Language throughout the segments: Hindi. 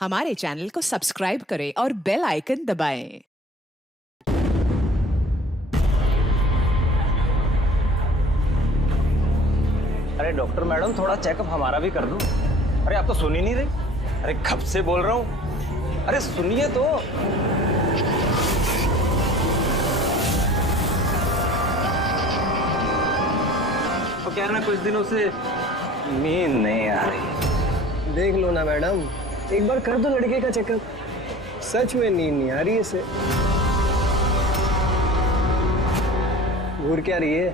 हमारे चैनल को सब्सक्राइब करें और बेल आइकन दबाएं। अरे डॉक्टर मैडम, थोड़ा चेकअप हमारा भी कर दो। अरे आप तो सुन ही नहीं रही। अरे कब से बोल रहा हूँ, अरे सुनिए तो। तो क्या है ना, कुछ दिनों से नींद नहीं आ रही। देख लो ना मैडम, एक बार कर दो लड़के का चेकअप। सच में नींद नहीं आ रही है इसे। घूर क्या रही है?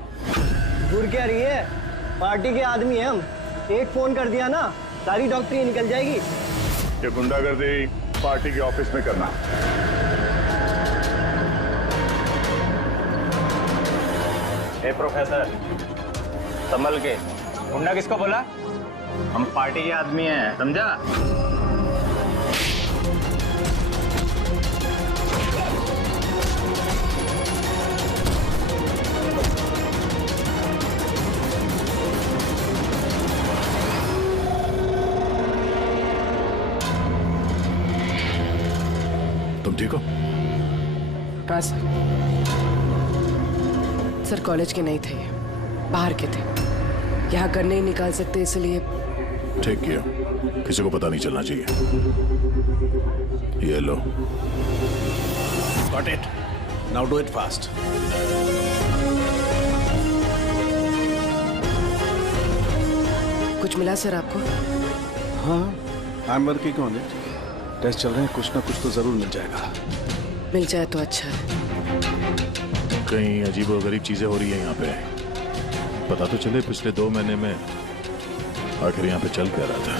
घूर क्या रही है? पार्टी के आदमी हैं हम। एक फोन कर दिया ना, सारी डॉक्टरी निकल जाएगी। ये गुंडागर्दी पार्टी के ऑफिस में करना। ए प्रोफेसर, संभल के। गुंडा किसको बोला? हम पार्टी के आदमी हैं, समझा? तुम ठीक हो? हाँ सर, कॉलेज के नहीं थे, बाहर के थे। यहाँ कर नहीं निकाल सकते, इसलिए। ठीक किया, किसी को पता नहीं चलना चाहिए। ये लो। Got it. Now do it fast. कुछ मिला सर आपको? हाँ, I'm working on it. Test चल रहे हैं, कुछ ना कुछ तो जरूर मिल जाएगा। मिल जाए तो अच्छा है। कहीं अजीबोगरीब चीजें हो रही है यहाँ पे। पता तो चले पिछले 2 महीने में आखिर यहाँ पे चल क्या रहा था।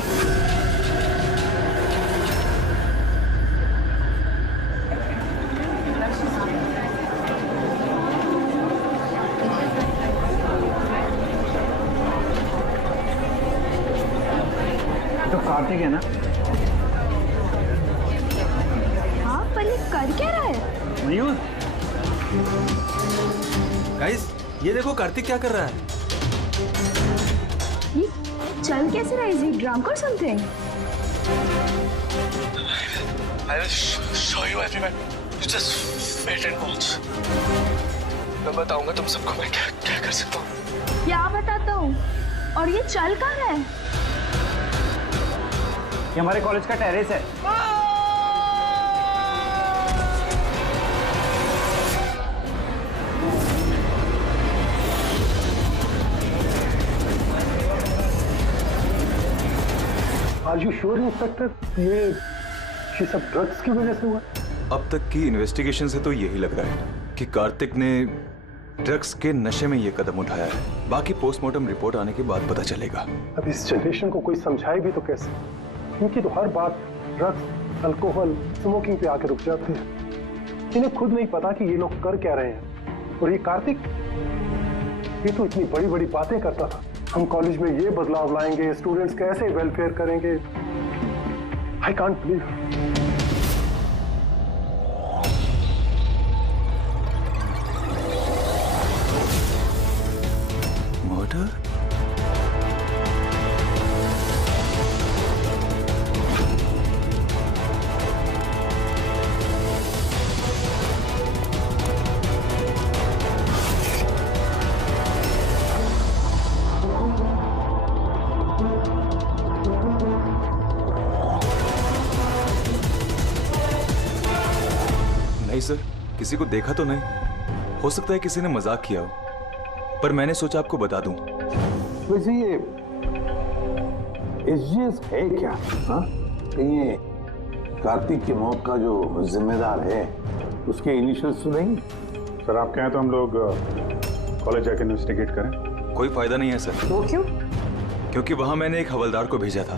तो कार्तिक है ना? हाँ, पर ये कर क्या रहा है? मयूर, गाइस, ये देखो कार्तिक क्या कर रहा है। ये चल कैसे रहा है? इज ही ड्रंक और something? I will show you everyone. You just wait and watch. मैं बताऊंगा तुम सबको मैं क्या क्या कर सकता हूँ। क्या बताता हूँ? और ये चल कहाँ रहा है? ये हमारे कॉलेज का टेरेस है। Are you sure, inspector? ये सब ड्रग्स की वजह से हुआ? अब तक की इन्वेस्टिगेशन से तो यही लग रहा है कि कार्तिक ने ड्रग्स के नशे में ये कदम उठाया है। बाकी पोस्टमार्टम रिपोर्ट आने के बाद पता चलेगा। अब इस जनरेशन को कोई समझाए भी तो कैसे? क्योंकि तो हर बात ड्रग्स, अल्कोहल, स्मोकिंग पे आके रुक जाती है। इन्हें खुद नहीं पता कि ये लोग कर क्या रहे हैं। और ये कार्तिक, ये तो इतनी बड़ी बड़ी बातें करता था। हम कॉलेज में ये बदलाव लाएंगे, स्टूडेंट्स कैसे वेलफेयर करेंगे। I can't believe. मर्डर? नहीं सर, किसी को देखा तो नहीं। हो सकता है किसी ने मजाक किया हो, पर मैंने सोचा आपको बता दूं। वैसे ये एसजीएस है क्या? हाँ, ये कार्तिक की मौत का जो जिम्मेदार है उसके इनिशियल्स तो नहीं? सर आप कहें तो हम लोग कॉलेज जाके इन्वेस्टिगेट करें। कोई फायदा नहीं है सर। वो क्यों? क्योंकि वहां मैंने एक हवलदार को भेजा था,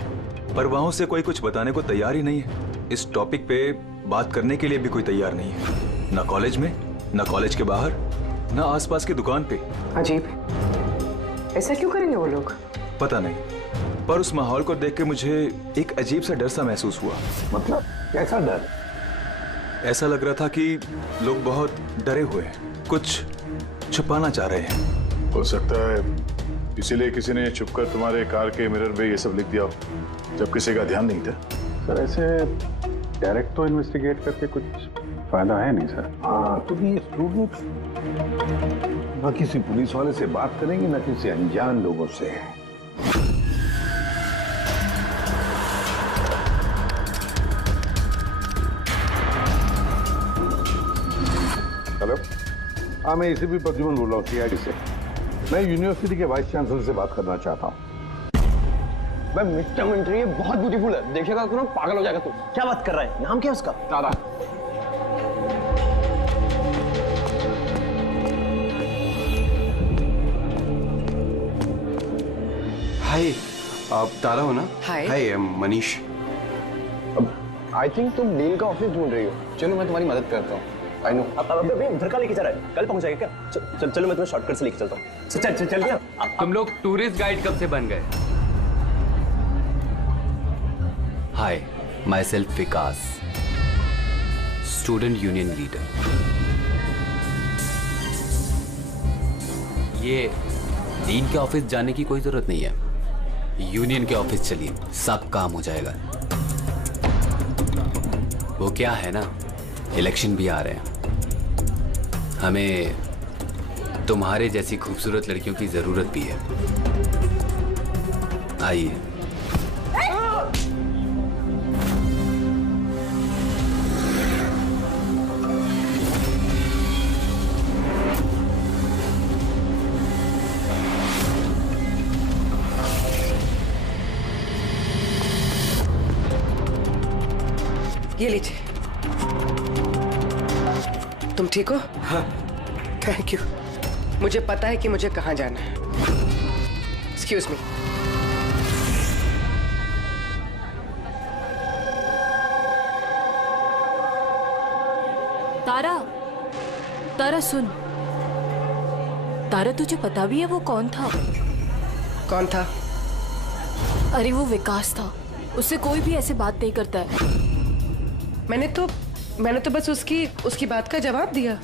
पर वहां से कोई कुछ बताने को तैयार ही नहीं है। इस टॉपिक पे बात करने के लिए भी कोई तैयार नहीं है, ना कॉलेज में, ना कॉलेज के बाहर, ना आसपास की दुकान पे। अजीब, ऐसा क्यों करेंगे वो लोग? पता नहीं, पर उस माहौल को देख के मुझे एक अजीब सा डर सा महसूस हुआ। मतलब कैसा डर? ऐसा लग रहा था कि लोग बहुत डरे हुए हैं, कुछ छुपाना चाह रहे हैं। हो सकता है इसीलिए किसी ने छुपकर तुम्हारे कार के मिरर पे ये सब लिख दिया हो, जब किसी का ध्यान नहीं था। सर ऐसे डायरेक्ट तो इन्वेस्टिगेट करके कुछ फायदा है नहीं सर। हाँ, तो ये स्टूडेंट्स न किसी पुलिस वाले से बात करेंगे न किसी अनजान लोगों से। हेलो, हाँ मैं इसी भी प्रद्युमन बोल रहा हूँ CID से। मैं यूनिवर्सिटी के वाइस चांसलर से बात करना चाहता हूँ। भाई मिस्टर मिंट्री ये बहुत ब्यूटीफुल है, देखेगा तो ना पागल हो जाएगा तू। क्या बात कर रहा है? नाम क्या है उसका? तारा। हाय, आप तारा हो ना? हाय। हाय, मनीष। आई थिंक तुम डीन का ऑफिस ढूंढ रही हो। चलो मैं तुम्हारी मदद करता हूँ। I know. अब अभी उधर का लेके जा रहा है, कल पहुंच जाएगा क्या? चलो मैं तुम्हें शॉर्टकट से लेके चलता हूँ। चल क्या? तुम लोग टूरिस्ट गाइड कब से बन गए? Hi, myself Vikas, student union leader. ये डीन के ऑफिस जाने की कोई जरूरत नहीं है, यूनियन के ऑफिस चलिए, सब काम हो जाएगा। वो क्या है ना, इलेक्शन भी आ रहे हैं, हमें तुम्हारे जैसी खूबसूरत लड़कियों की जरूरत भी है। आइए। ये लीजिए। तुम ठीक हो? हाँ। Thank you. मुझे पता है कि मुझे कहाँ जाना है। Excuse me. तारा, तारा सुन। तारा तुझे पता भी है वो कौन था? कौन था? अरे वो विकास था, उससे कोई भी ऐसे बात नहीं करता है। मैंने तो बस उसकी बात का जवाब दिया।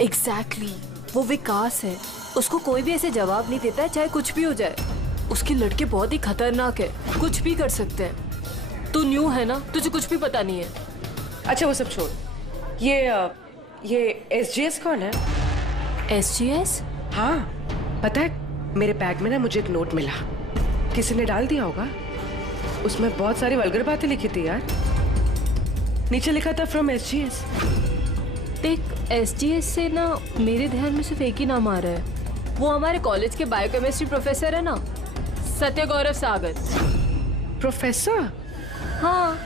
एग्जैक्टली, वो विकास है, उसको कोई भी ऐसे जवाब नहीं देता है, चाहे कुछ भी हो जाए। उसके लड़के बहुत ही खतरनाक है, कुछ भी कर सकते हैं। तू न्यू है ना, तुझे कुछ भी पता नहीं है। अच्छा वो सब छोड़, ये SGS कौन है? SGS? हाँ, पता है मेरे बैग में ना मुझे एक नोट मिला, किसी ने डाल दिया होगा। उसमें बहुत सारी वल्गर बातें लिखी थी यार। नीचे लिखा था फ्रॉम SGS। देख, SGS से ना मेरे ध्यान में सिर्फ एक ही नाम आ रहा है। वो हमारे कॉलेज के बायोकेमिस्ट्री प्रोफेसर है ना, सत्य गौरव सागर। प्रोफेसर? हाँ।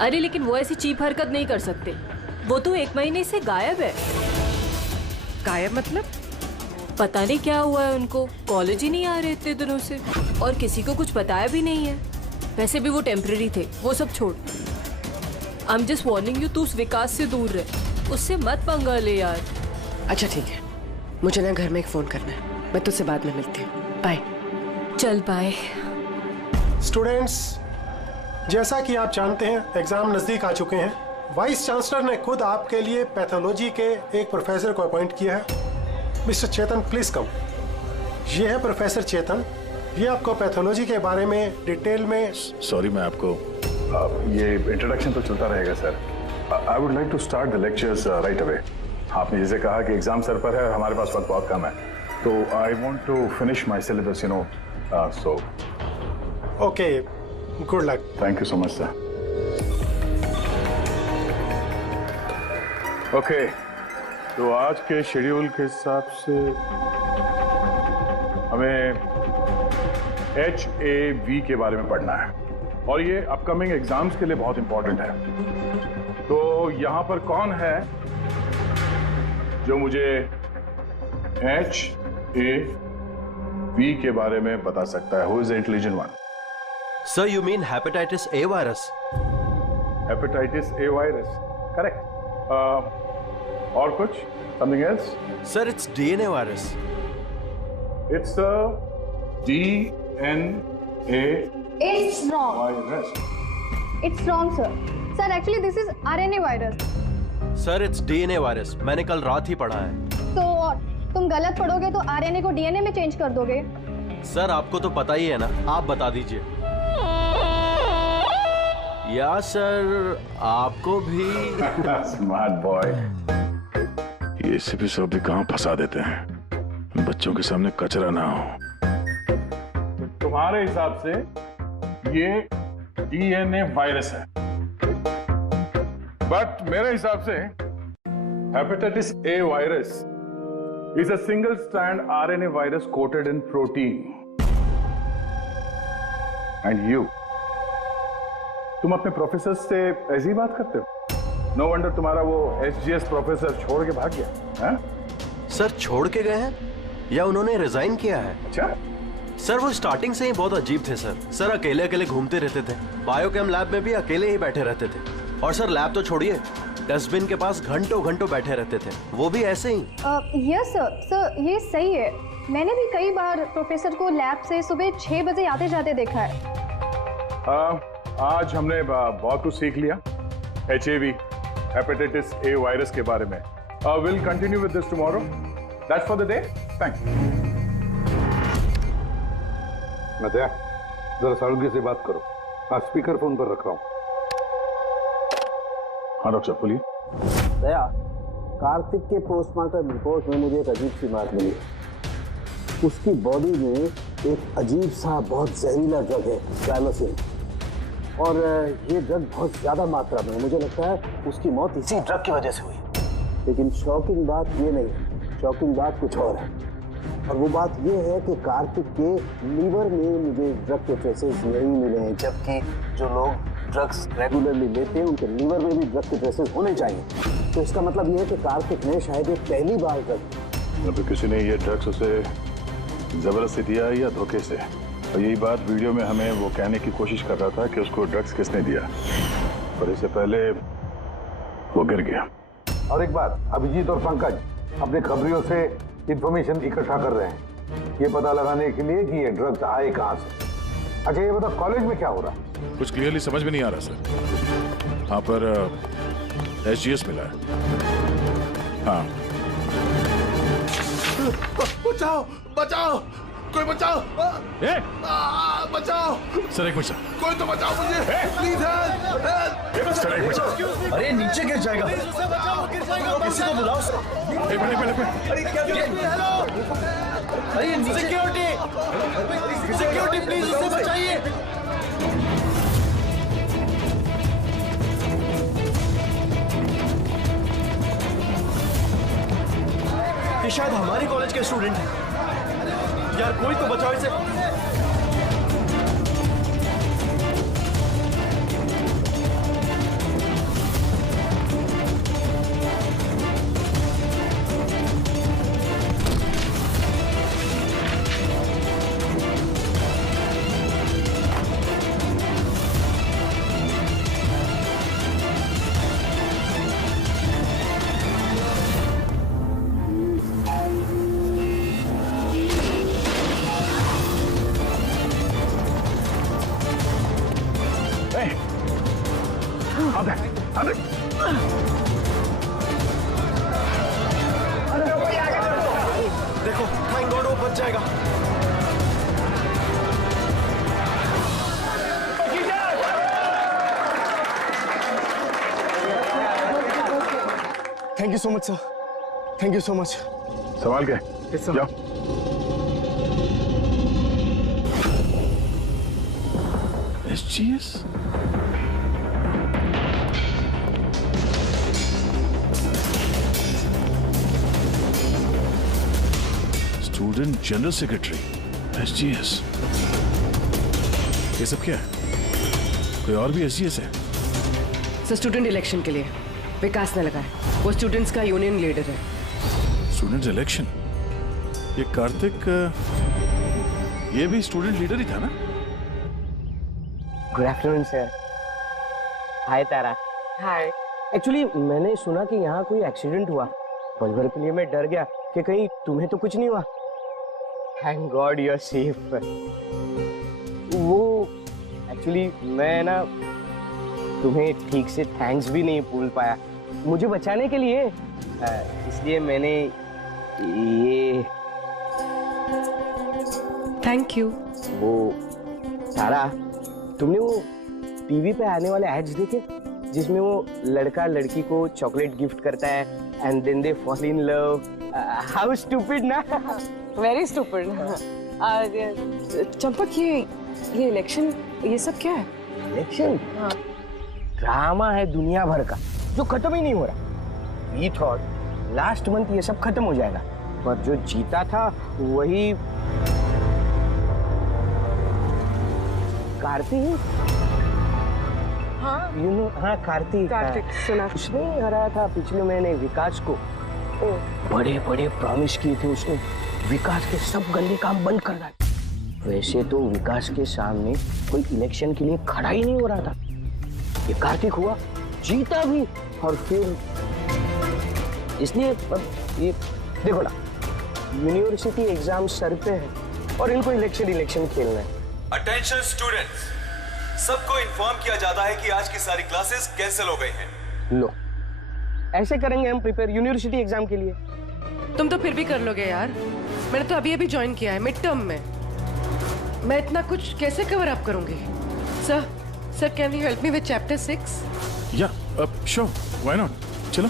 अरे लेकिन वो ऐसी चीप हरकत नहीं कर सकते। वो तो 1 महीने से गायब है। गायब मतलब? पता नहीं क्या हुआ है उनको, कॉलेज ही नहीं आ रहे इतने दिनों से, और किसी को कुछ बताया भी नहीं है। वैसे भी वो टेम्पररी थे, वो सब छोड़। I am just warning you, तू उस विकास से दूर रहे, उससे मत पंगा ले यार। अच्छा ठीक है, मुझे ना घर में एक फोन करना है, मैं तुझसे बाद में मिलती हूँ। बाय। चल बाय। स्टूडेंट्स, जैसा कि आप जानते हैं एग्जाम नजदीक आ चुके हैं। वाइस चांसलर ने खुद आपके लिए पैथोलॉजी के एक प्रोफेसर को अपॉइंट किया है। Mister Chetan, please come. ये है प्रोफेसर चेतन, ये आपको पैथोलॉजी के बारे में डिटेल में। सॉरी, मैं आपको ये इंट्रोडक्शन तो चलता रहेगा sir. I would like to start the lectures right away. आपने जैसे कहा कि एग्जाम सर पर है और हमारे पास वक्त बहुत कम है, तो I want to finish my syllabus, you know, so okay, good luck. Thank you so much sir. Okay, तो आज के शेड्यूल के हिसाब से हमें HAV के बारे में पढ़ना है, और ये अपकमिंग एग्जाम्स के लिए बहुत इंपॉर्टेंट है। तो यहां पर कौन है जो मुझे HAV के बारे में बता सकता है? Who is the intelligent one? Sir, you mean hepatitis A virus? Hepatitis A virus, correct. और कुछ? Something else? Sir, it's DNA virus. It's DNA It's wrong. virus. It's wrong, sir. Sir, actually this is RNA virus. Sir, it's DNA virus, मैंने कल रात ही पढ़ा है। तो तुम गलत पढ़ोगे तो RNA को DNA में चेंज कर दोगे। सर, आपको तो पता ही है ना, आप बता दीजिए। या सर आपको भी स्मार्ट बॉय। ये एसीपी साहब भी कहाँ फंसा देते हैं, बच्चों के सामने कचरा ना हो। तुम्हारे हिसाब से ये डीएनए वायरस है, बट मेरे हिसाब से hepatitis A virus is a single strand RNA virus quoted in protein. And you, तुम अपने प्रोफेसर से ऐसी बात करते हो? नो वंडर तुम्हारा वो एसजीएस प्रोफेसर छोड़ के भाग गया है? सर छोड़ के गए हैं या उन्होंने रिजाइन किया है? अच्छा सर वो स्टार्टिंग से ही बहुत अजीब थे सर। सर अकेले अकेले घूमते रहते थे, बायोकेम लैब में भी अकेले ही बैठे रहते थे। और सर लैब तो छोड़िए, डस्टबिन के पास घंटों घंटों बैठे रहते थे, वो भी ऐसे ही। यस सर, ये सही है। मैंने भी कई बार प्रोफेसर को लैब से सुबह 6 बजे आते जाते देखा है। आज हमने बहुत कुछ सीख लिया HIV, हेपेटाइटिस ए वायरस के बारे में। Will continue with this tomorrow. That's for the day. Thanks. Nadia, जरा सालुंगे से बात करो। हाँ, स्पीकर फोन पर रख रहा हूँ। हाँ डॉक्टर बोलिए। दया, कार्तिक के पोस्टमार्टम रिपोर्ट में मुझे एक अजीब सी बात मिली। उसकी बॉडी में एक अजीब सा बहुत जहरीला ड्रग है, ट्राइलोसिन, और ये ड्रग बहुत ज्यादा मात्रा में। मुझे लगता है उसकी मौत इसी ड्रग की वजह से हुई। लेकिन शॉकिंग बात ये नहीं है, शॉकिंग बात कुछ और है। और वो बात ये है कि कार्तिक के लीवर में मुझे ड्रग के ट्रेसेस नहीं मिले हैं, जबकि जो लोग ड्रग्स रेगुलरली लेते हैं उनके लीवर में भी ड्रग के ट्रेसेस होने चाहिए। तो इसका मतलब ये है कि कार्तिक ने शायद ये पहली बार ड्रग, किसी ने ये ड्रग्स उसे जबरदस्ती दिया या धोखे से। और यही बात वीडियो में हमें वो कहने की कोशिश कर रहा था कि उसको ड्रग्स किसने दिया, पर इससे पहले वो गिर गया। और एक बात, अभिजीत और पंकज अपने खबरियों से इंफॉर्मेशन इकट्ठा कर रहे हैं, ये पता लगाने के लिए कि ये ड्रग्स आए कहाँ से। अच्छा ये बताओ, कॉलेज में क्या हो रहा है? कुछ क्लियरली समझ में नहीं आ रहा सर। हाँ पर SGS मिला है। हाँ बचाओ बचाओ, कोई बचाओ, बचाओ सर। एक मिनट, कोई तो बचाओ मुझे, प्लीज हेल्प। सर एक मिनट। अरे नीचे गिर जाएगा, किसी को बुलाओ सर। एक मिनट। अरे क्या अरे सिक्योरिटी प्लीज उसे बचाइए। ये शायद हमारे कॉलेज के स्टूडेंट हैं यार, कोई तो बचाओ इसे। देखो, थैंक गॉड वो बच जाएगा। Thank you so much sir, thank you so much. संभाल के जाओ। SGS? Student general secretary, SGS। ये सब क्या है? कोई और भी SGS है? सर स्टूडेंट इलेक्शन के लिए विकास ने लगाया, वो स्टूडेंट्स का यूनियन लीडर है। Student election? ये कार्तिक ये भी स्टूडेंट लीडर ही था ना? Good afternoon sir. Hi Tara. Hi. Actually मैंने सुना कि यहाँ कोई एक्सीडेंट हुआ, पल भर के लिए मैं डर गया कि कहीं तुम्हें तो कुछ नहीं हुआ। Thank God you are safe. वो एक्चुअली मैं ना तुम्हें ठीक से थैंक्स भी नहीं बोल पाया मुझे बचाने के लिए, इसलिए मैंने ये। Thank you. वो तारा, तुमने वो टीवी पे आने वाले एड्स देखे जिसमें वो लड़का लड़की को चॉकलेट गिफ्ट करता है and then they fall in love? How stupid ना। Very stupid. चंपक, ये इलेक्शन, ये सब क्या है? इलेक्शन ड्रामा है दुनिया भर का जो खत्म ही नहीं हो रहा। वी थॉट लास्ट मंथ ये सब खत्म हो जाएगा, पर जो जीता था वही कार्तिक। हाँ यू नो, हाँ कार्तिक सुना। उसने हराया था पिछले महीने विकास को। बड़े बड़े प्रॉमिस किए थे उसने, विकास के सब गंदे काम बंद कर डाले। वैसे तो विकास के सामने कोई इलेक्शन के लिए खड़ा ही नहीं हो रहा था। ये कार्तिक हुआ, जीता भी, और फिर इसलिए ये देखो ना, यूनिवर्सिटी एग्जाम सर पे है और इनको इलेक्शन खेलना है। अटेंशन स्टूडेंट्स, सबको इन्फॉर्म किया जाता है कि आज की सारी क्लासेस कैंसिल हो गई हैं। लो, ऐसे करेंगे हम प्रिपेयर यूनिवर्सिटी एग्जाम के लिए। तुम तो फिर भी कर लोगे यार, मैंने तो अभी ज्वाइन किया है मिड टर्म में। मैं इतना कुछ कैसे कवर अप करूंगी? Sir can you help me with chapter 6? या श्योर, व्हाई नॉट, चलो।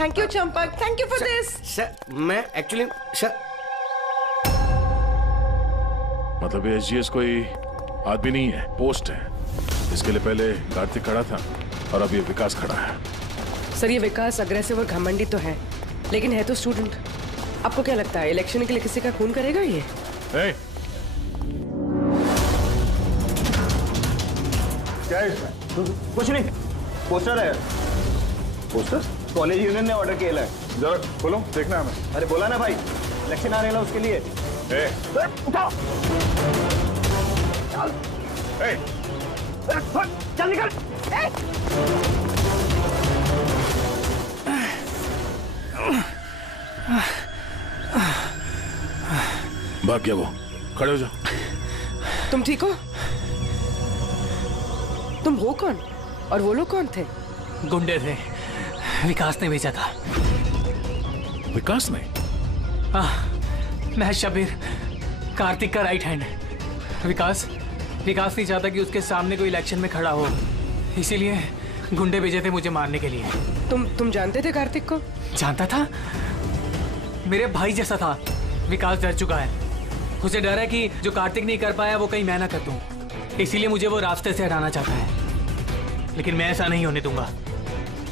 Thank you Champak, thank you for this. Sir मैं एक्चुअली सर, मतलब ये एसजीएस कोई आदमी नहीं है, पोस्ट है। इसके लिए पहले कार्तिक खड़ा था और अब ये विकास खड़ा है। सर ये विकास अग्रेसिव और घमंडी तो है, लेकिन है तो स्टूडेंट। आपको क्या लगता है इलेक्शन के लिए किसी का खून करेगा ये? hey! क्या है इसमें? कुछ नहीं, पोस्टर है। पोस्टर? कॉलेज यूनियन ने ऑर्डर किया है। जरा बोलो, देखना है हमें। अरे बोला ना भाई, इलेक्शन आ रहे हैं उसके लिए। उठाओ, चल निकल। भाग गया वो, खड़े हो जाओ। तुम ठीक हो? तुम हो कौन और वो लोग कौन थे? गुंडे थे, विकास ने भेजा था। विकास ने? मैं शबीर, कार्तिक का राइट हैंड है। विकास नहीं चाहता कि उसके सामने कोई इलेक्शन में खड़ा हो, इसीलिए गुंडे भेजे थे मुझे मारने के लिए। तुम जानते थे कार्तिक को? जानता था, मेरे भाई जैसा था। विकास डर चुका है, उसे डर है कि जो कार्तिक नहीं कर पाया वो कहीं मैं ना कर दूं, इसीलिए मुझे वो रास्ते से हटाना चाहता है। लेकिन मैं ऐसा नहीं होने दूंगा।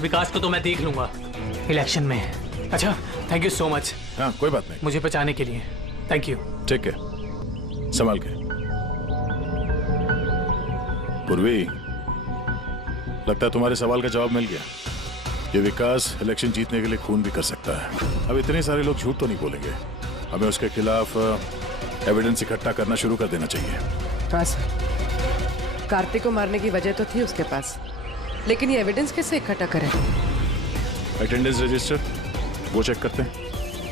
विकास को तो मैं देख लूंगा इलेक्शन में। अच्छा, थैंक यू सो मच। हाँ, कोई बात नहीं, मुझे बचाने के लिए थैंक यू। ठीक है, संभाल के। पूर्वी, लगता है तुम्हारे सवाल का जवाब मिल गया। ये विकास इलेक्शन जीतने के लिए खून भी कर सकता है। अब इतने सारे लोग झूठ तो नहीं बोलेंगे, हमें उसके खिलाफ एविडेंस इकट्ठा करना शुरू कर देना चाहिए। हाँ सर, कार्तिक को मारने की वजह तो थी उसके पास, लेकिन ये एविडेंस कैसे इकट्ठा करें? अटेंडेंस रजिस्टर वो चेक करते हैं।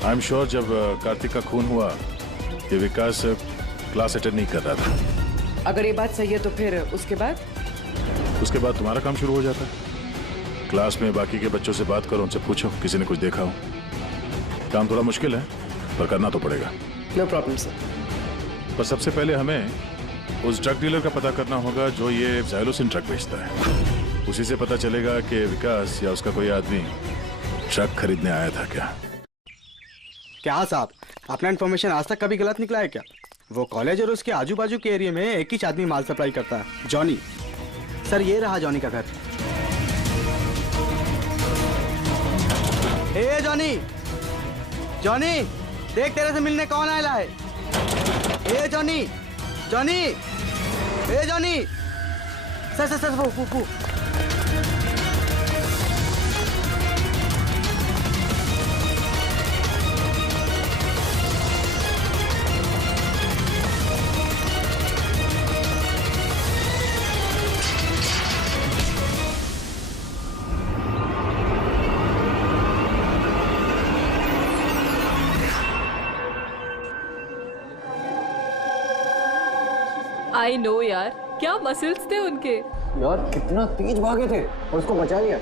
आई एम श्योर जब कार्तिक का खून हुआ ये विकास क्लास अटेंड नहीं कर रहा था। अगर ये बात सही है तो फिर उसके बाद तुम्हारा काम शुरू हो जाता है। क्लास में बाकी के बच्चों से बात करो, उनसे पूछो किसी ने कुछ देखा हो। काम थोड़ा मुश्किल है पर करना तो पड़ेगा। No problem sir. पर सबसे पहले हमें उस ड्रग डीलर का पता करना होगा जो ये ज़ाइलोसिन ड्रग बेचता है। उसी से पता चलेगा कि विकास या उसका कोई आदमी ड्रग खरीदने आया था क्या साहब, अपना इन्फॉर्मेशन आज तक कभी गलत निकला है क्या? वो कॉलेज और उसके आजू बाजू के एरिया में एक ही आदमी माल सप्लाई करता है, जॉनी। सर ये रहा जॉनी का घर। ए जॉनी, जॉनी देख तेरे से मिलने कौन आया है। ए जॉनी, जॉनी, ए जॉनी। सर वो आई नो यार, क्या मसल्स थे उनके। यार कितना तेज भागे थे और उसको बचा लिया।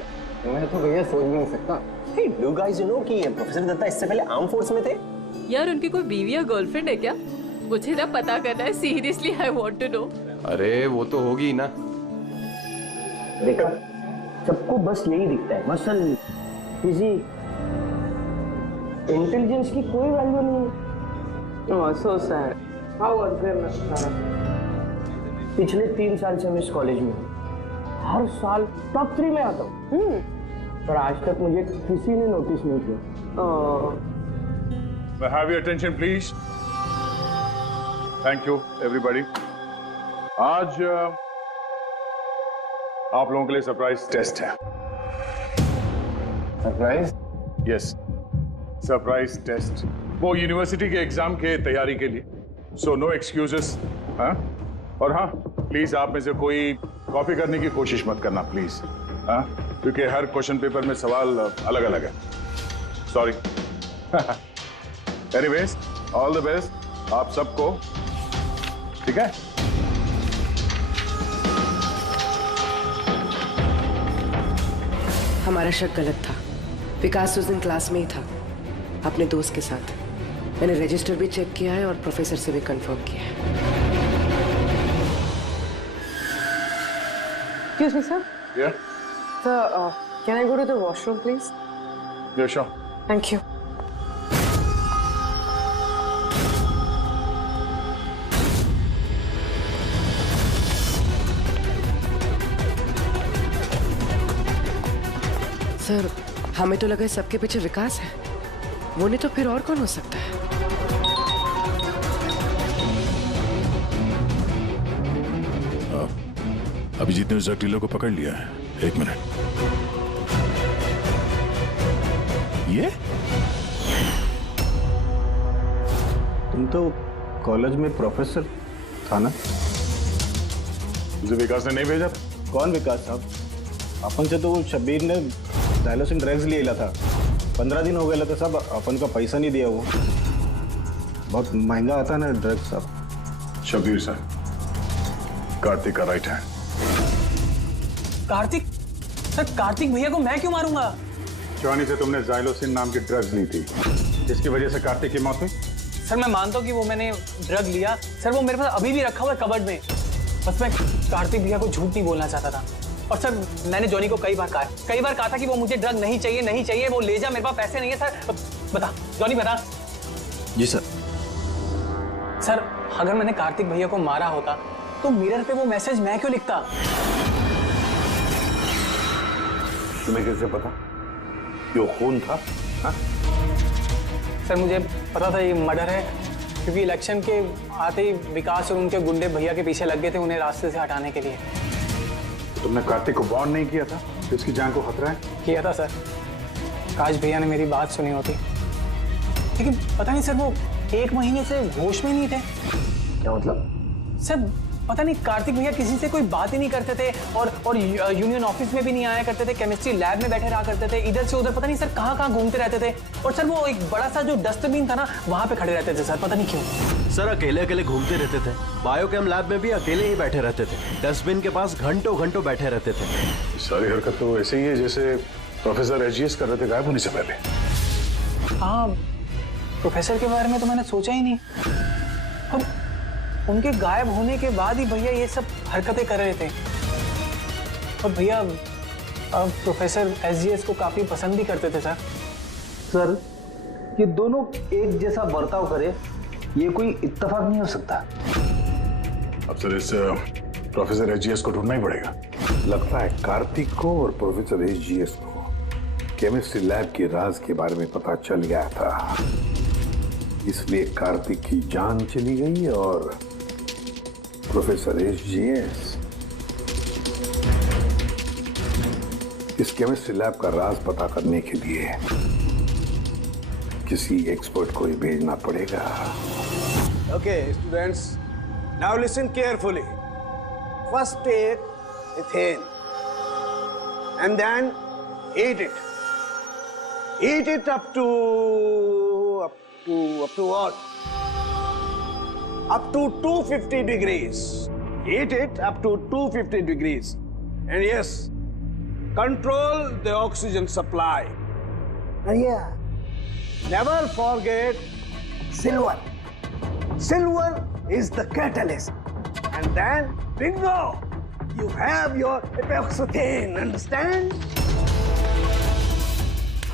मैं तो भैया सोच भी नहीं सकता। Hey, do you guys know कि प्रोफेसर दत्ता इससे पहले आर्म फोर्स में थे? यार उनकी कोई बीवी या गर्लफ्रेंड है क्या? मुझे ना पता करना है, seriously I want to know. अरे वो तो होगी ना, देखा, सबको बस यही दिखता है, मसल, फिजिक, इंटेलिजेंस की कोई वैल्यू नहीं है। Oh, so sad. How was there, पिछले 3 साल से मैं इस कॉलेज में हूँ, हर साल टॉप 3 में आता हूँ, पर आज तक मुझे किसी ने नोटिस नहीं किया। Have your attention, please. Thank you, everybody. आज आप लोगों के लिए सरप्राइज टेस्ट है। सरप्राइज? Yes, surprise test. वो यूनिवर्सिटी के एग्जाम के तैयारी के लिए। So no excuses. हाँ, और हाँ, प्लीज आप में से कोई कॉपी करने की कोशिश मत करना, प्लीज। हाँ, क्योंकि हर क्वेश्चन पेपर में सवाल अलग अलग है। Sorry. Anyways, all the best आप सबको, ठीक है? हमारा शक गलत था। विकास उस दिन क्लास में ही था, अपने दोस्त के साथ। मैंने रजिस्टर भी चेक किया है और प्रोफेसर से भी कंफर्म किया है। Excuse me, sir. Yeah. Sir, can I go to the washroom, please? Yeah, sure. Thank you. Sir, हमें तो लगा सबके पीछे विकास है, वो नहीं तो फिर और कौन हो सकता है? अभिजीत ने उस ड्रग डीलर को पकड़ लिया है। 1 मिनट। ये तुम तो कॉलेज में प्रोफेसर था ना? मुझे विकास ने नहीं भेजा था? कौन विकास साहब? अपन से तो शब्बीर ने डायलोसिन ड्रग्स लिया था। 15 दिन हो गए था साहब, अपन का पैसा नहीं दिया। वो बहुत महंगा आता है ना ड्रग्स साहब। शब्बीर सर, कार्तिक का right hand. Kartik? Sir, Kartik भैया को मैं क्यों मारूंगा? जॉनी से तुमने जाइलोसिन नाम की ड्रग्स ली थी, जिसकी वजह से कार्तिक की मौत हुई। सर, मैं मानता हूँ कि वो मैंने ड्रग लिया। सर, वो मेरे पास अभी भी रखा हुआ है कबर्ड में। बस मैं कार्तिक भैया को झूठ नहीं बोलना चाहता था। और सर, मैंने जॉनी को कई बार कहा था कि वो मुझे ड्रग नहीं चाहिए, वो ले जा, मेरे पास पैसे नहीं है। सर बता, जॉनी बता। जी सर। सर, अगर मैंने कार्तिक भैया को मारा होता तो मिरर पे वो मैसेज मैं क्यों लिखता? तुम्हें कैसे पता कि वो खून था? हा? सर, मुझे पता था ये मर्डर है, क्योंकि इलेक्शन के आते ही विकास और उनके गुंडे भैया के पीछे लग गए थे उन्हें रास्ते से हटाने के लिए। तुमने कार्तिक को वार्न नहीं किया था कि उसकी जान को खतरा है? किया था सर। काश भैया ने मेरी बात सुनी होती, लेकिन पता नहीं सर, वो 1 महीने से होश में नहीं थे। क्या मतलब? सर, पता नहीं, कार्तिक भैया किसी से कोई बात ही नहीं करते थे और यूनियन ऑफिस में भी नहीं आया करते थे, केमिस्ट्री लैब में बैठे रहा करते थे, इधर से उधर पता नहीं सर कहाँ घूमते रहते थे। और सर, वो एक बड़ा सा जो डस्टबिन था ना, वहां पे खड़े रहते थे सर, पता नहीं क्यों। सर, अकेले अकेले घूमते रहते थे। बायोकेम लैब में भी अकेले ही बैठे रहते थे। डस्टबिन के पास घंटों घंटों बैठे रहते थे। सारी हरकत तो ऐसे ही है जैसे प्रोफेसर एचजीएस कर रहे थे गायब होने से पहले। हाँ, प्रोफेसर के बारे में तो मैंने सोचा ही नहीं। अब उनके गायब होने के बाद ही भैया ये सब हरकतें कर रहे थे। और भैया अब प्रोफेसर एचजीएस को काफी पसंद भी करते थे सर। सर, ये दोनों एक जैसा बर्ताव करे, ये कोई इत्तेफाक नहीं हो सकता। अब सर, इस प्रोफेसर एचजीएस को ढूंढना ही पड़ेगा। लगता है कार्तिक को और प्रोफेसर एचजीएस को केमिस्ट्री लैब के राज के बारे में पता चल गया था, इसलिए कार्तिक की जान चली गई और प्रोफेसर एचजीएस इस केमिस्ट्री लैब का राज पता करने के लिए किसी एक्सपर्ट को ही भेजना पड़ेगा। Okay, students, now listen carefully. First take ethane and then heat it. Heat it up to what? Up to 250 degrees. Heat it up to 250 degrees. And yes, control the oxygen supply. And yeah, never forget silver. Silver is the catalyst. And then bingo! You have your epoxetine, understand?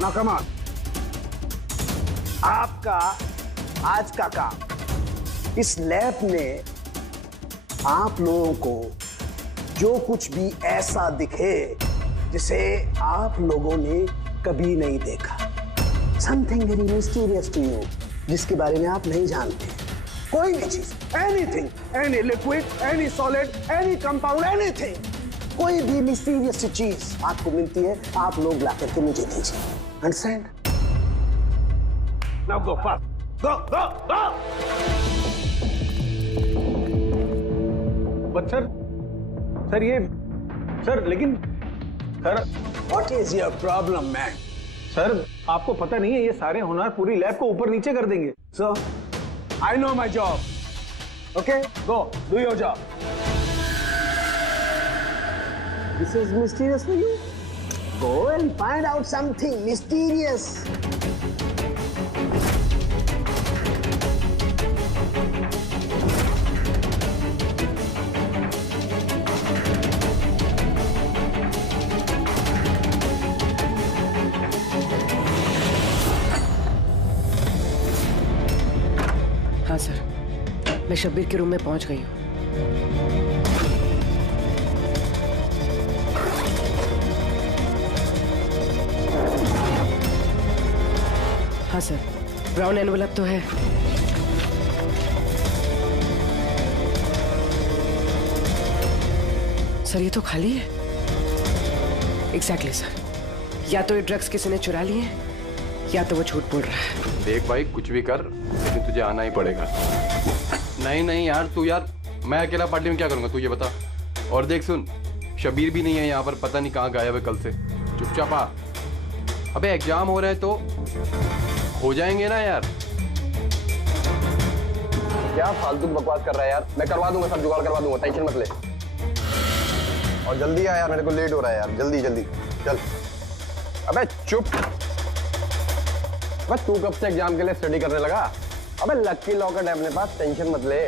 Now come on. आपका आज का काम, इस लैब ने आप लोगों को जो कुछ भी ऐसा दिखे जिसे आप लोगों ने कभी नहीं देखा, something very mysterious to you, जिसके बारे में आप नहीं जानते, कोई भी चीज, anything, any liquid, any solid, any compound, anything, कोई भी मिस्टीरियस चीज आपको मिलती है, आप लोग ला करके मुझे दीजिए। Understand? Now go fast, go go go. But sir ये सर, लेकिन sir, what is your problem man? Sir आपको पता नहीं है ये सारे होनहार पूरी लैब को ऊपर नीचे कर देंगे। So I know my job, okay, go do your job. This is mysterious for you, go and find out something mysterious. हाँ सर, मैं शब्बीर के रूम में पहुंच गई हूँ। हाँ सर, ब्राउन एनवेलप तो है। सर ये तो खाली है। एग्जैक्टली सर, या तो ये ड्रग्स किसी ने चुरा लिए हैं या तो वो झूठ बोल रहा है। देख भाई, कुछ भी कर लेकिन तुझे आना ही पड़ेगा। नहीं नहीं यार, तू यार, मैं अकेला पार्टी में क्या करूंगा तू ये बता। और देख सुन, शबीर भी नहीं है यहाँ पर, पता नहीं कहाँ गायब है कल से। चुपचाप आ। अबे एग्जाम हो रहा है तो हो जाएंगे ना यार। क्या फालतू बकवास कर रहा है यार, मैं करवा दूंगा, सब जुगाड़ करवा दूंगा, टेंशन मत ले। और जल्दी आ यार, मेरे को लेट हो रहा है यार, जल्दी जल्दी चल। अबे चुप, अबे तू कब से एग्जाम के लिए स्टडी करने लगा? अबे लकी लॉकेट है अपने पास, टेंशन मत ले,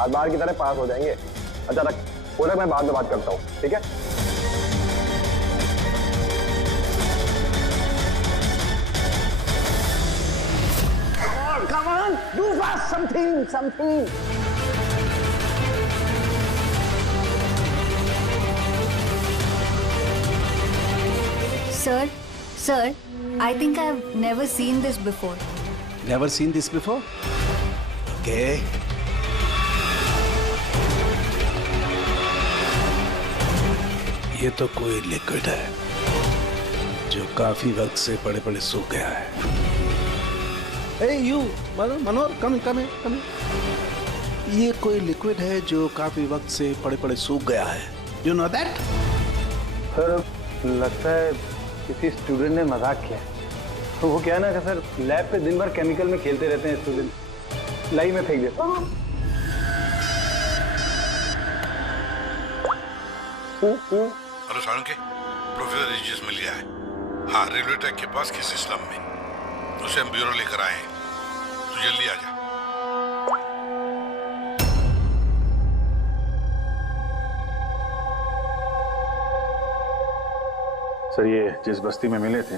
आज बाहर की तरह पास हो जाएंगे। अच्छा रख, बोले मैं बाद में बात करता हूँ, ठीक है? Come on, do fast, something. Sir, I think I've never seen this before. Never seen this before? Okay. ये तो कोई लिक्विड है जो काफी वक्त से पड़े पड़े सूख गया है। Hey you, Manohar, come here. ये कोई लिक्विड है जो काफी वक्त से पड़े पड़े सूख गया है। You know that? सर लगता है किसी स्टूडेंट ने मजाक किया। तो वो क्या है ना कि सर लैब पे दिन भर केमिकल में खेलते रहते हैं स्टूडेंट, लाई में फेंक देता। हेलो सालुंके, प्रोफेसर एजीएस मिल गया है। हाँ, रेलवे ट्रैक के पास किसी स्लम में। उसे हम ब्यूरो लेकर आए हैं, तो जल्दी आ जा। सर ये जिस बस्ती में मिले थे,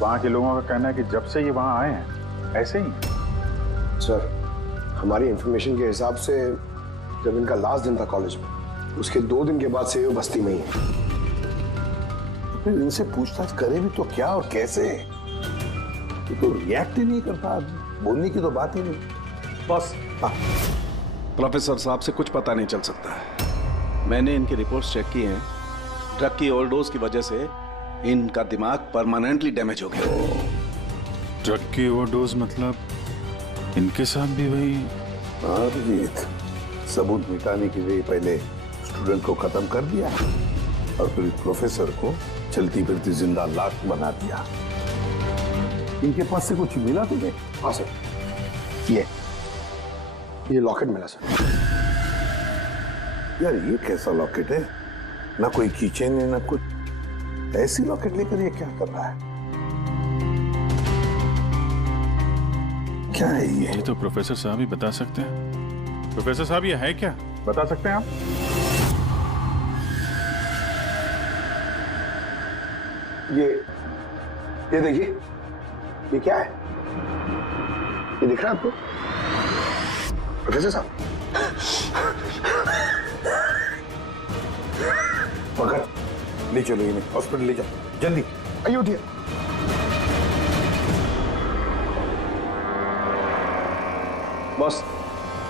वहाँ के लोगों का कहना है कि जब से ये वहाँ आए हैं ऐसे ही। सर हमारी इंफॉर्मेशन के हिसाब से जब इनका लास्ट दिन था कॉलेज में, उसके 2 दिन के बाद से ये बस्ती में ही है। फिर इनसे पूछताछ करें भी तो क्या और कैसे? ये तो रिएक्ट ही नहीं करता, बोलने की तो बात ही नहीं। बस प्रोफेसर साहब से कुछ पता नहीं चल सकता है। मैंने इनकी रिपोर्ट्स चेक की हैं। ड्रग की ओवरडोज की वजह से इनका दिमाग परमानेंटली डैमेज हो गया। ड्रग की ओवरडोज मतलब इनके साथ भी वही? हाँ अभिजीत, सबूत मिटाने के लिए पहले स्टूडेंट को खत्म कर दिया और फिर प्रोफेसर को चलती फिरती जिंदा लाश बना दिया। इनके पास से कुछ मिला तुझे? हाँ सर, ये लॉकेट मिला सर। यार ये कैसा लॉकेट है? ना कोई कीचेन है ना कुछ, ऐसी लॉकेट लेकर ये क्या कर रहा है? क्या है ये? ये तो प्रोफेसर साहब ही बता सकते हैं। प्रोफेसर साहब ये है क्या, बता सकते हैं आप? ये देखिए, ये क्या है? ये दिख रहा है आपको प्रोफेसर साहब? पकड़, ले चलो इन्हें हॉस्पिटल ले जाओ जल्दी। आइए उठिए। बॉस,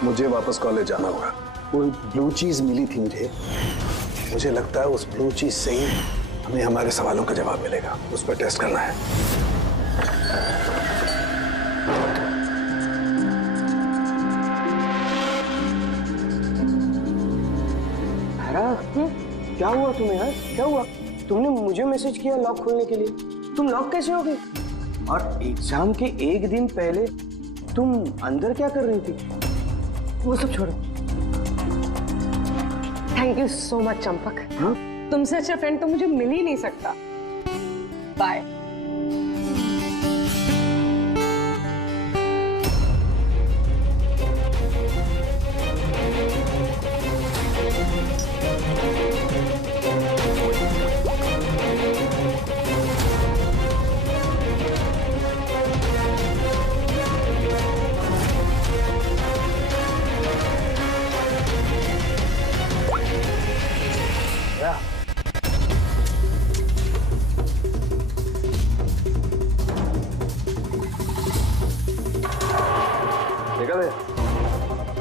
मुझे वापस कॉलेज जाना होगा। वो ब्लू चीज मिली थी मुझे लगता है उस ब्लू चीज से ही हमें हमारे सवालों का जवाब मिलेगा। उस पर टेस्ट करना है। क्या हुआ तुम्हें यार? क्या हुआ? तुमने मुझे मैसेज किया लॉक खोलने के लिए, तुम लॉक कैसे हो गई? और एग्जाम के एक दिन पहले तुम अंदर क्या कर रही थी? वो सब छोड़ो। Thank you so much Champak. तुमसे अच्छा फ्रेंड तो मुझे मिल ही नहीं सकता। बाय।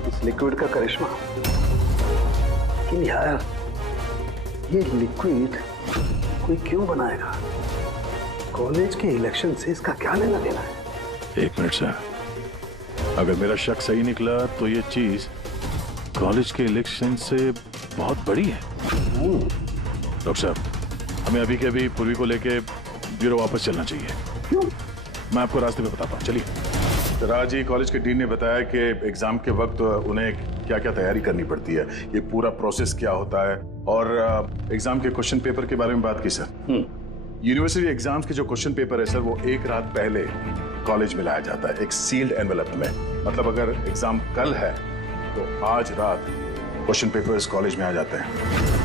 इस लिक्विड का करिश्मा। लेकिन यार, ये लिक्विड कोई क्यों बनाएगा? कॉलेज के इलेक्शन से इसका क्या लेना देना है? एक मिनट सर, अगर मेरा शक सही निकला तो ये चीज कॉलेज के इलेक्शन से बहुत बड़ी है। डॉक्टर साहब, हमें अभी के अभी पूर्वी को लेके ब्यूरो वापस चलना चाहिए। क्यों? मैं आपको रास्ते में बताता हूँ, चलिए। राज जी, कॉलेज के डीन ने बताया कि एग्जाम के वक्त उन्हें क्या क्या तैयारी करनी पड़ती है, ये पूरा प्रोसेस क्या होता है, और एग्जाम के क्वेश्चन पेपर के बारे में बात की सर। यूनिवर्सिटी एग्जाम्स के जो क्वेश्चन पेपर है सर, वो एक रात पहले कॉलेज में लाया जाता है एक सील्ड एनवेलप में। मतलब अगर एग्जाम कल है तो आज रात क्वेश्चन पेपर्स कॉलेज में आ जाते हैं।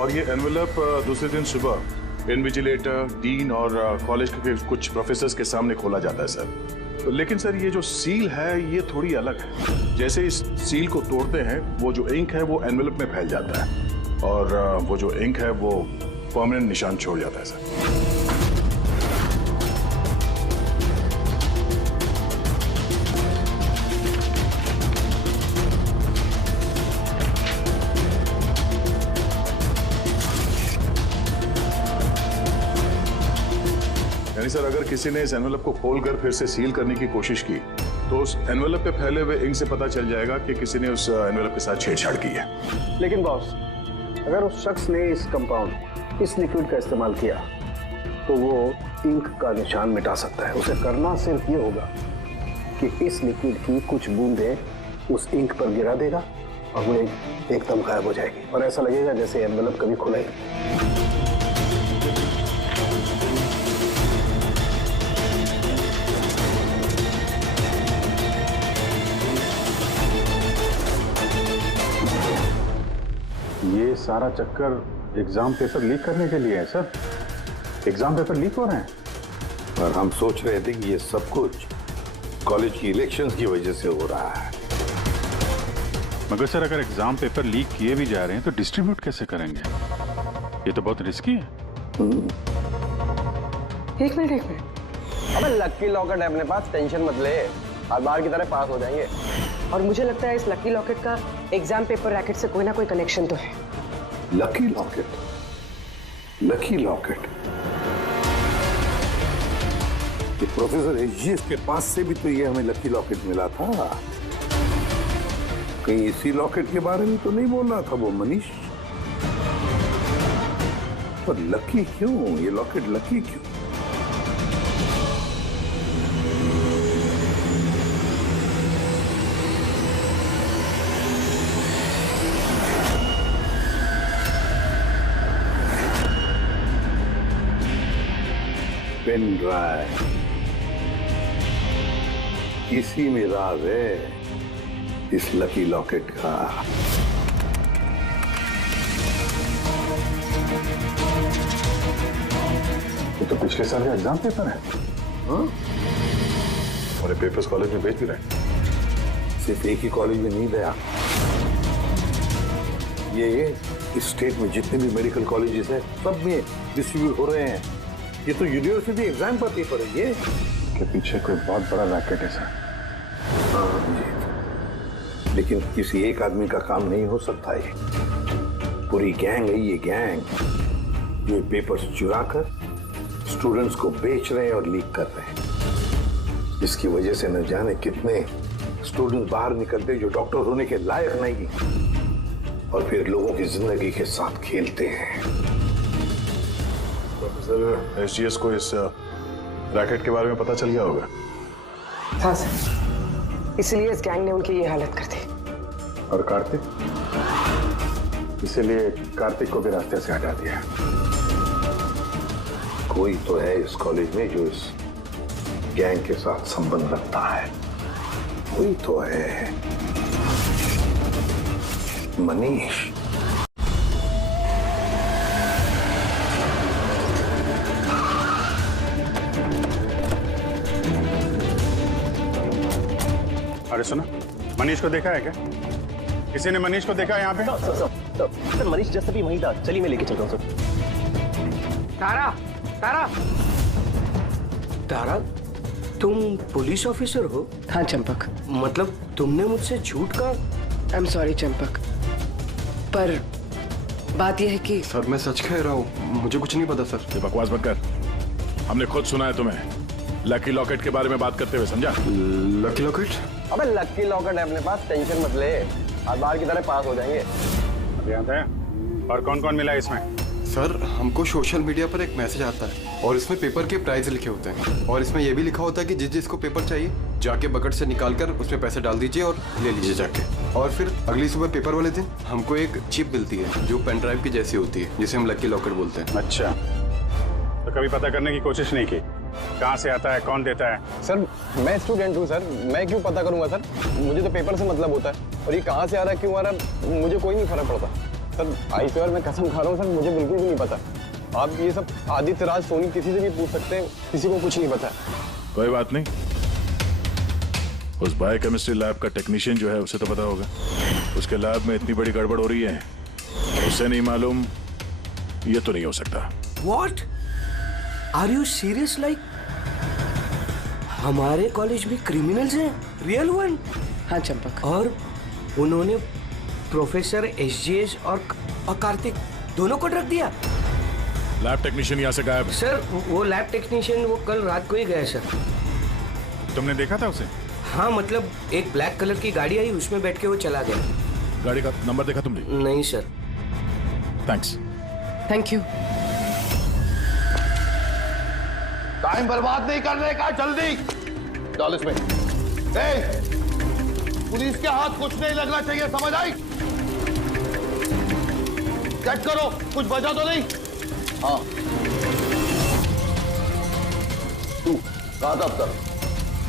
और ये एनवेलप दूसरे दिन सुबह इन्विजिलेटर, डीन और कॉलेज के कुछ प्रोफेसर्स के सामने खोला जाता है सर। तो लेकिन सर, ये जो सील है ये थोड़ी अलग है। जैसे इस सील को तोड़ते हैं, वो जो इंक है वो एनवेलप में फैल जाता है और वो जो इंक है वो परमानेंट निशान छोड़ जाता है सर। सर, अगर किसी ने इस एनवेलप को खोलकर फिर से सील करने की कोशिश की तो उस एनवेलप पे फैले हुए इंक से पता चल जाएगा कि किसी ने उस एनवेलप के साथ छेड़छाड़ की है। लेकिन बॉस, अगर उस शख्स ने इस कंपाउंड, इस लिक्विड का इस्तेमाल किया तो वो इंक का निशान मिटा सकता है। उसे करना सिर्फ ये होगा कि इस लिक्विड की कुछ बूंदें उस इंक पर गिरा देगा और वो एकदम गायब हो जाएगी और ऐसा लगेगा जैसे एनवेलप कभी खुला ही नहीं। ये सारा चक्कर एग्जाम पेपर लीक करने के लिए है सर। एग्जाम पेपर लीक हो रहे हैं और हम सोच रहे थे कि ये सब कुछ कॉलेज की इलेक्शंस की वजह से हो रहा है। मगर सर, अगर एग्जाम पेपर लीक किए भी जा रहे हैं तो डिस्ट्रीब्यूट कैसे करेंगे? ये तो बहुत रिस्की है। एक मिनट। अबे लकी लॉकेट है अपने पास, टेंशन मत ले, हर बार की तरह पास हो जाएंगे। और मुझे लगता है इस लकी लॉकेट का एग्जाम पेपर रैकेट से कोई ना कोई कनेक्शन तो है। Lucky locket? Lucky locket? ये प्रोफेसर एजीएस के पास से भी तो ये हमें लकी लॉकेट मिला था। कहीं इसी लॉकेट के बारे में तो नहीं बोल रहा था वो मनीष? पर लकी क्यों? ये लॉकेट लकी क्यों? पेन ड्राइव, इसी में राज है इस लकी लॉकेट का। ये तो पिछले साल का एग्जाम पेपर है। हाँ? और ये पेपर्स कॉलेज में भेज भी रहे हैं। सिर्फ एक ही कॉलेज में नहीं गया, ये इस स्टेट में जितने भी मेडिकल कॉलेजेस हैं सब में डिस्ट्रीब्यूट हो रहे हैं। ये तो यूनिवर्सिटी एग्जाम का पेपर है ये। के पीछे कोई बहुत बड़ा रैकेट है सर। हाँ जी, लेकिन किसी एक आदमी का काम नहीं हो सकता ये। पूरी गैंग है ये गैंग, जो ये पेपर्स चुरा कर स्टूडेंट्स को बेच रहे हैं और लीक कर रहे हैं। इसकी वजह से न जाने कितने स्टूडेंट्स बाहर निकलते जो डॉक्टर होने के लायक नहीं और फिर लोगों की जिंदगी के साथ खेलते हैं। प्रोफेसर एसजीएस को इस रैकेट के बारे में पता चल गया होगा। हाँ सर, इसलिए इस गैंग ने उनकी ये हालत कर दी। और कार्तिक, इसीलिए कार्तिक को भी रास्ते से हटा दिया। कोई तो है इस कॉलेज में जो इस गैंग के साथ संबंध रखता है, कोई तो है। मनीष। अरे सुनो, मनीष को देखा है क्या? किसी ने मनीष को देखा है यहाँ पे? सर मनीष जैसे भी वहीं था। चलिए मैं लेके चलता हूँ सर। तारा, तारा, तारा, तुम पुलिस ऑफिसर हो? हाँ चंपक। मतलब तुमने मुझसे झूठ कहा? आई एम सॉरी चंपक, पर बात यह है कि सर मैं सच कह रहा हूँ, मुझे कुछ नहीं पता सर। ये बकवास मत कर, हमने खुद सुना है तुम्हें लकी लॉकेट के बारे में बात करते हुए, समझा? Lucky locket? अबे लकी लॉकेट है अपने पास, टेंशन मत ले, आज बार की तरह पास हो जाएंगे। और कौन कौन मिला इसमें? सर हमको सोशल मीडिया पर एक मैसेज आता है और इसमें पेपर के प्राइस लिखे होते हैं और इसमें यह भी लिखा होता है कि जिस जिसको पेपर चाहिए जाके बकेट से निकालकर उसमें पैसे डाल दीजिए और ले लीजिए जाके। और फिर अगली सुबह पेपर वाले दिन हमको एक चिप मिलती है जो पेन ड्राइव की जैसी होती है, जिसे हम लकी लॉकेट बोलते हैं। अच्छा, तो कभी पता करने की कोशिश नहीं की कहाँ से आता है, कौन देता है? सर मैं स्टूडेंट हूँ सर, मैं क्यों पता करूंगा सर? मुझे तो पेपर से मतलब होता है और ये कहाँ से आ रहा है, क्यों आ रहा है, मुझे कोई नहीं फर्क पड़ता सर। आई स्वेयर मैं कसम खा रहा हूँ सर, मुझे बिल्कुल भी नहीं पता। आप ये सब आदित्य राज सोनी किसी से भी पूछ सकते हैं, किसी को कुछ नहीं पता। कोई बात नहीं, उस बायोकेमिस्ट्री लैब का टेक्नीशियन जो है उसे तो पता होगा। उसके लैब में इतनी बड़ी गड़बड़ हो रही है, उसे नहीं मालूम, ये तो नहीं हो सकता। What? Are you serious? Like हमारे कॉलेज में क्रिमिनल्स हैं, रियल वन? हाँ चंपक। और उन्होंने प्रोफेसर एसजीएस और कार्तिक दोनों को रख दिया। लैब टेक्नीशियन यहाँ से गायब है। सर वो लैब टेक्नीशियन वो कल रात को ही गया सर। तुमने देखा था उसे? हाँ मतलब एक ब्लैक कलर की गाड़ी आई, उसमें बैठ के वो चला गया। गाड़ी का नंबर देखा तुमने? नहीं sir. Thanks. Thank you. Time बर्बाद नहीं करने का, जल्दी डाल इसमें। पुलिस के हाथ कुछ नहीं लगना चाहिए, समझ आई? चेक करो कुछ बचा तो नहीं। हाँ तू कहा था अब तक?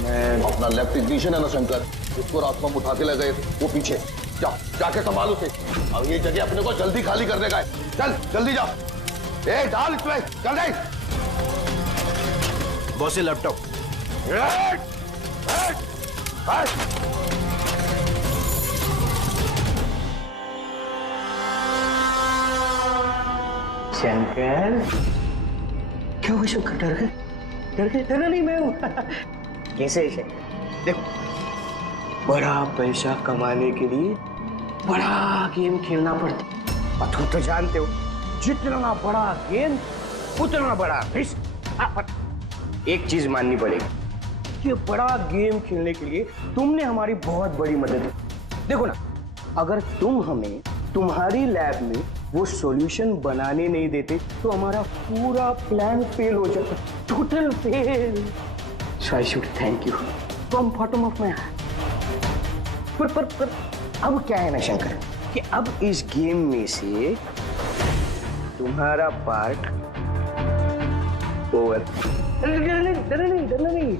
मैं अपना लैब टेक्नीशियन है ना शंकर, उसको रात को हम उठा के ले गए, वो पीछे जाके संभाल उसे। अब ये जगह अपने को जल्दी खाली करने का है, चल जल्दी जा। ए डाल इसमें, चल गई। बॉस ये लैपटॉप। शंकर, क्या हुआ शंकर? डर गए? डर गए? डरा नहीं, मैं हूं। कैसे है शंकर? देखो, बड़ा पैसा कमाने के लिए बड़ा गेम खेलना पड़ता, और तुम तो जानते हो जितना बड़ा गेम उतना बड़ा रिस्क। एक चीज माननी पड़ेगी कि बड़ा गेम खेलने के लिए तुमने हमारी बहुत बड़ी मदद की। देखो ना, अगर तुम हमें तुम्हारी लैब में वो सॉल्यूशन बनाने नहीं देते तो हमारा पूरा प्लान फेल हो जाता, total fail. So I should thank you from bottom of my heart. पर अब क्या है ना शंकर, कि अब इस गेम में से तुम्हारा पार्ट ओवर। डरना नहीं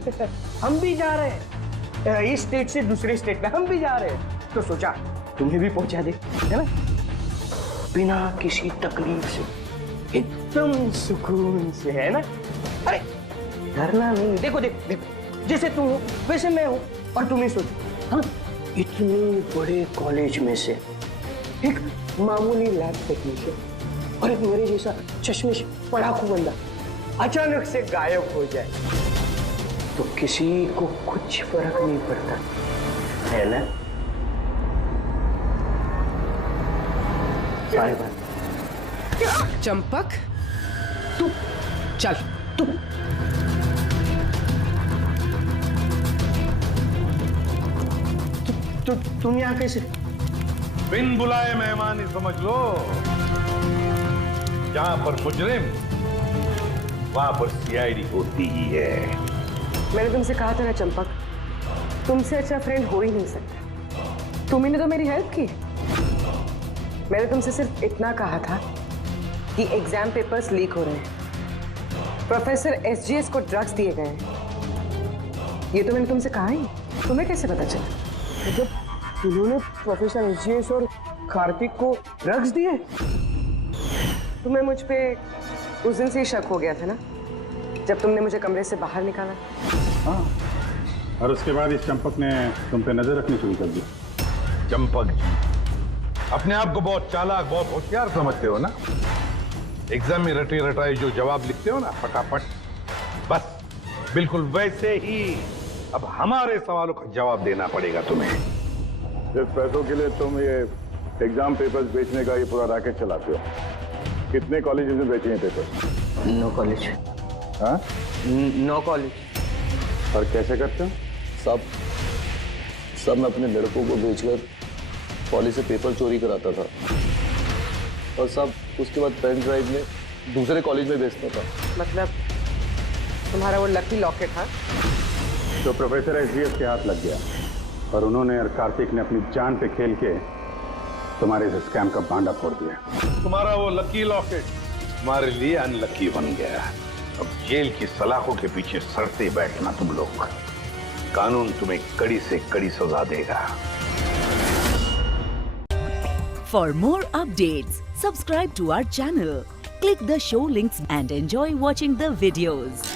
हम भी जा रहे हैं इस स्टेट से दूसरे स्टेट में, हम भी जा रहे हैं, तो सोचा तुम्हें भी पहुंचा दे, है ना, बिना किसी तकलीफ से, एकदम सुकून से, है ना। अरे डरना नहीं, देखो देखो जैसे तुम हो वैसे मैं हूं, और तुम ही सोचो, हाँ, इतने बड़े कॉलेज में से एक मामूली लैब टेक्नीशियन और एक मेरे जैसा चश्मिश पढ़ाकू बंदा अचानक से गायब हो जाए तो किसी को कुछ फर्क नहीं पड़ता, है ना। Bye bye. चंपक, तू चल, तू तुम यहाँ कैसे? बिन बुलाए मेहमान ही समझ लो। जहां पर मुजरिम वहां पर सीआईडी होती ही है। मैंने तुमसे कहा था ना चंपक, तुमसे अच्छा फ्रेंड हो ही नहीं सकता। तुमने तो मेरी हेल्प की। मैंने तुमसे सिर्फ इतना कहा था कि एग्जाम पेपर्स लीक हो रहे हैं, प्रोफेसर एसजीएस को ड्रग्स दिए गए हैं। ये तो मैंने तुमसे कहा ही, तुम्हें कैसे पता चला? मतलब उन्होंने प्रोफेसर एसजीएस और कार्तिक को ड्रग्स दिए? तुम्हें मुझ पे उस दिन से ही शक हो गया था ना, जब तुमने मुझे कमरे से बाहर निकाला। हाँ, और उसके बाद इस चंपक ने तुम पे नजर रखनी शुरू कर दी। चंपक जी अपने आप को बहुत चालाक, बहुत होशियार समझते हो ना। एग्जाम में रटे रटाए जो जवाब लिखते हो ना फटाफट, बस बिल्कुल वैसे ही अब हमारे सवालों का जवाब देना पड़ेगा तुम्हें। जिस पैसों के लिए तुम ये एग्जाम पेपर्स बेचने का ये पूरा रैकेट चलाते हो, कितने कॉलेजेस में बेचे हैं पेपर? 9 कॉलेज। हाँ? 9 कॉलेज। और कैसे करते हो? सब मैं अपने लड़कों को बेचकर कॉलेज से पेपर चोरी कराता था, और सब उसके बाद पेन ड्राइव में दूसरे कॉलेज में बेचता था। मतलब तुम्हारा वो लकी लॉकेट था तो प्रोफेसर एसजीएस के हाथ लग गया, और उन्होंने और कार्तिक ने अपनी जान पे खेल के तुम्हारे इस स्कैम का भांडा फोड़ दिया। तुम्हारा वो लकी लॉकेट तुम्हारे लिए अनलकी बन गया। अब जेल की सलाखों के पीछे सड़ते बैठना तुम लोग, कानून तुम्हें कड़ी से कड़ी सजा देगा। For more updates, subscribe to our channel, click the show links and enjoy watching the videos.